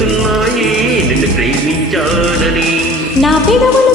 కళ్ళు నిన్ను ప్రేమించానని నా పెదవులు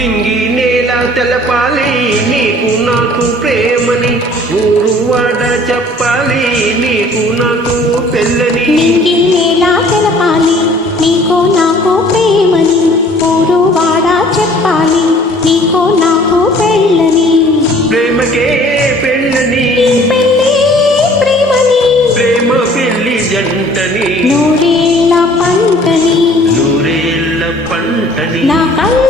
నింగి నేల తెలపాలి నీకు నాకు ప్రేమని ఊరు వాడ చెప్పాలి నీకు నాకు పెళ్ళని. నింగి నేలా తెలపాలి నీకో నాకో ప్రేమని ఊరు వాడా చెప్పాలి నీకో నాకు పెళ్ళని. ప్రేమకే పెళ్ళని. పెళ్ళి ప్రేమని. ప్రేమ పెళ్ళి జంటని. నూరేళ్ళ పంటని. నూరేళ్ళ పంటని. నా కళ్ళు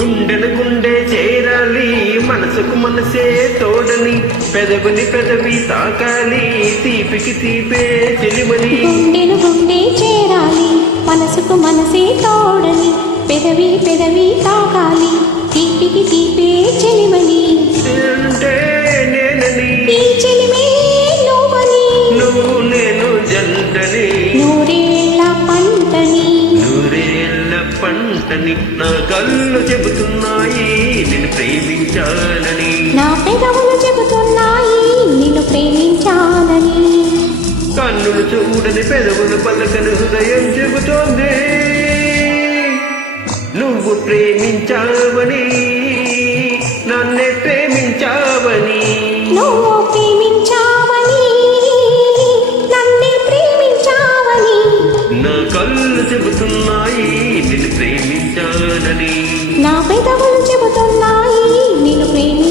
గుండెను గుండె చేరాలి మనసుకు మనసే తోడని పెదవిని పెదవి తాకాలి తీపికి తీపే చెలిమని గుండెను గుండె చేరాలి మనసుకు మనసే తోడని పెదవి పెదవి తాకాలి తీపికి తీపే చెలిమని పంటని నా కళ్ళు చెబుతున్నాయి నిన్ను ప్రేమించాలని. నా పెదవులు చెబుతున్నాయి నిన్ను ప్రేమించానని కన్నులు చూడని పెదవులు పలకని హృదయం చెబుతోంది. నువ్వు ప్రేమించావని నన్నే ప్రేమించావని. నువ్వు ప్రేమించావని నన్నే ప్రేమించావని. నా కళ్ళు చెబుతున్నాయి పెదవులు చెబుతున్నాయి. నిన్ను ప్రేమి